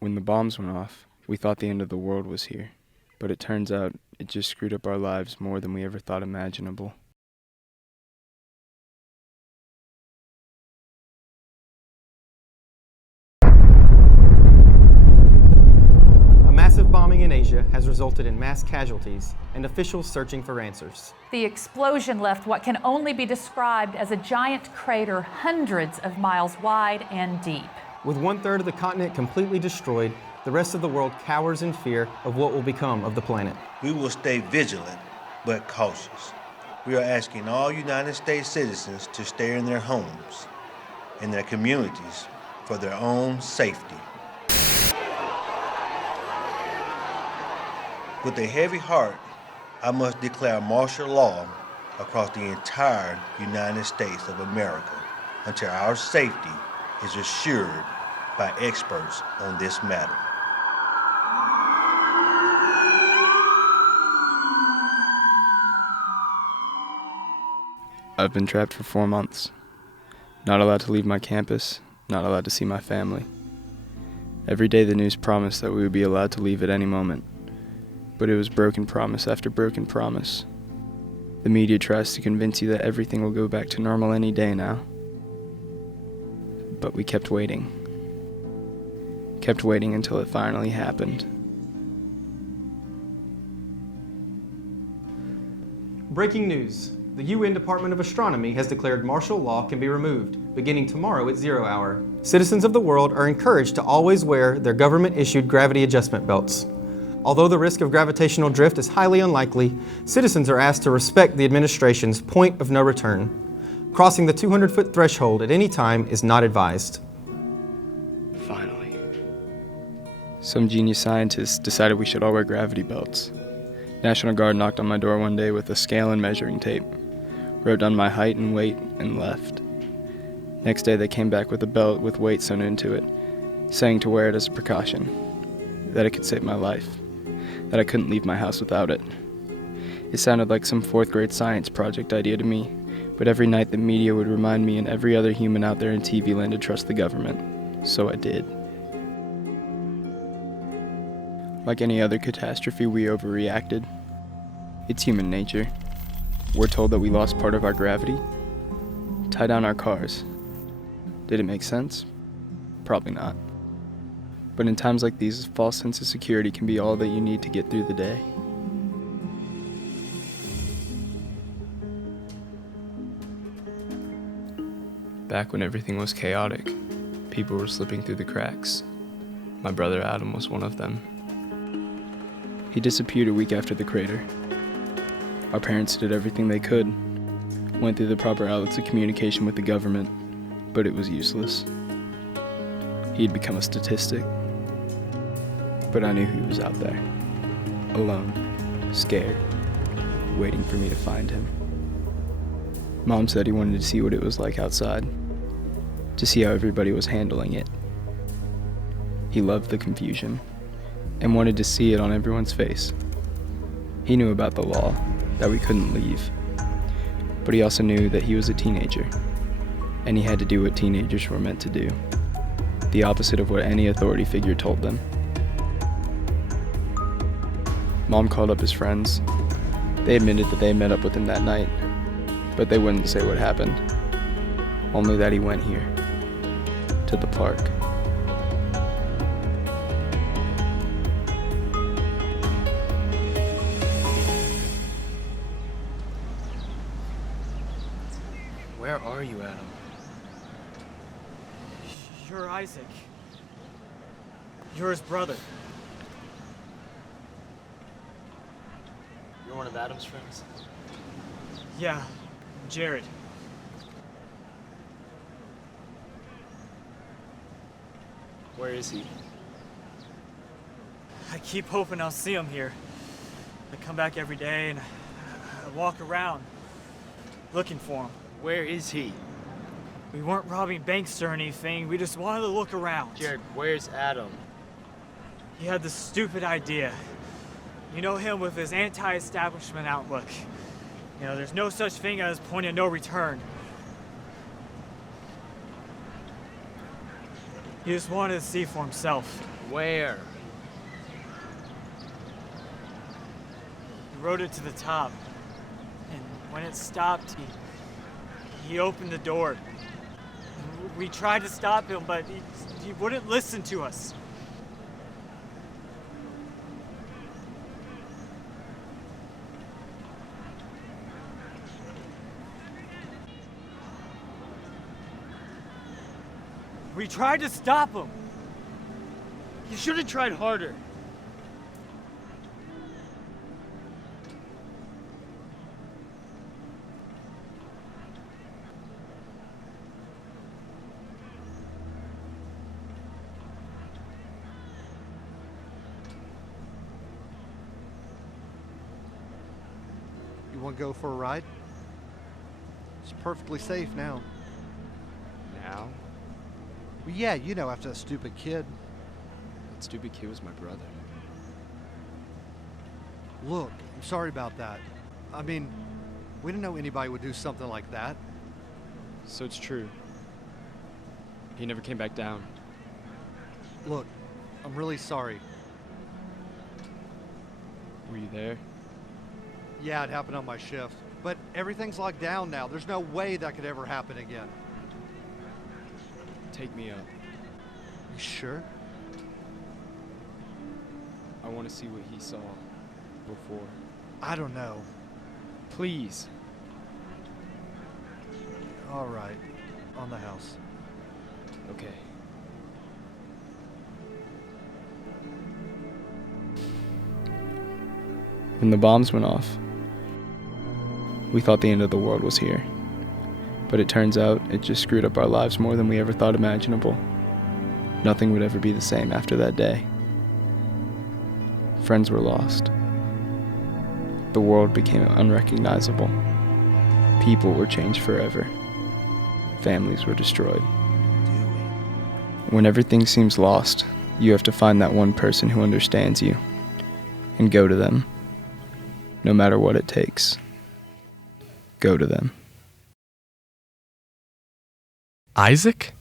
When the bombs went off, we thought the end of the world was here, but it turns out it just screwed up our lives more than we ever thought imaginable. A massive bombing in Asia has resulted in mass casualties and officials searching for answers. The explosion left what can only be described as a giant crater hundreds of miles wide and deep. With 1/3 of the continent completely destroyed, the rest of the world cowers in fear of what will become of the planet. We will stay vigilant, but cautious. We are asking all United States citizens to stay in their homes, in their communities, for their own safety. With a heavy heart, I must declare martial law across the entire United States of America until our safety is assured by experts on this matter. I've been trapped for 4 months. Not allowed to leave my campus, not allowed to see my family. Every day the news promised that we would be allowed to leave at any moment, but it was broken promise after broken promise. The media tries to convince you that everything will go back to normal any day now. But we kept waiting. Kept waiting until it finally happened. Breaking news. The UN Department of Astronomy has declared martial law can be removed, beginning tomorrow at 0 hour. Citizens of the world are encouraged to always wear their government-issued gravity adjustment belts. Although the risk of gravitational drift is highly unlikely, citizens are asked to respect the administration's point of no return. Crossing the 200-foot threshold at any time is not advised. Finally. Some genius scientists decided we should all wear gravity belts. National Guard knocked on my door one day with a scale and measuring tape, wrote down my height and weight, and left. Next day they came back with a belt with weight sewn into it, saying to wear it as a precaution, that it could save my life, that I couldn't leave my house without it. It sounded like some 4th grade science project idea to me, but every night the media would remind me and every other human out there in TV land to trust the government, so I did. Like any other catastrophe, we overreacted. It's human nature. We're told that we lost part of our gravity. Tie down our cars. Did it make sense? Probably not. But in times like these, a false sense of security can be all that you need to get through the day. Back when everything was chaotic, people were slipping through the cracks. My brother Adam was one of them. He disappeared a week after the crater. Our parents did everything they could, went through the proper outlets of communication with the government, but it was useless. He had become a statistic. But I knew he was out there, alone, scared, waiting for me to find him. Mom said he wanted to see what it was like outside, to see how everybody was handling it. He loved the confusion and wanted to see it on everyone's face. He knew about the law, that we couldn't leave, but he also knew that he was a teenager, and he had to do what teenagers were meant to do, the opposite of what any authority figure told them. Mom called up his friends. They admitted that they had met up with him that night, but they wouldn't say what happened, only that he went here, to the park. Where are you, Adam? You're Isaac. You're his brother. You're one of Adam's friends? Yeah, Jared. Where is he? I keep hoping I'll see him here. I come back every day and I walk around looking for him. Where is he? We weren't robbing banks or anything. We just wanted to look around. Jared, where's Adam? He had this stupid idea. You know him with his anti-establishment outlook. You know, there's no such thing as point of no return. He just wanted to see for himself. Where? He rode it to the top. And when it stopped, he opened the door. We tried to stop him, but he wouldn't listen to us. We tried to stop him. You should have tried harder. You want to go for a ride? It's perfectly safe now. Now? Well, yeah, you know, after that stupid kid. That stupid kid was my brother. Look, I'm sorry about that. I mean, we didn't know anybody would do something like that. So it's true. He never came back down. Look, I'm really sorry. Were you there? Yeah, it happened on my shift. But everything's locked down now. There's no way that could ever happen again. Take me up. You sure? I want to see what he saw before. I don't know. Please. All right. On the house. Okay. When the bombs went off, we thought the end of the world was here. But it turns out it just screwed up our lives more than we ever thought imaginable. Nothing would ever be the same after that day. Friends were lost. The world became unrecognizable. People were changed forever. Families were destroyed. When everything seems lost, you have to find that one person who understands you and go to them. No matter what it takes. Go to them. Isaac?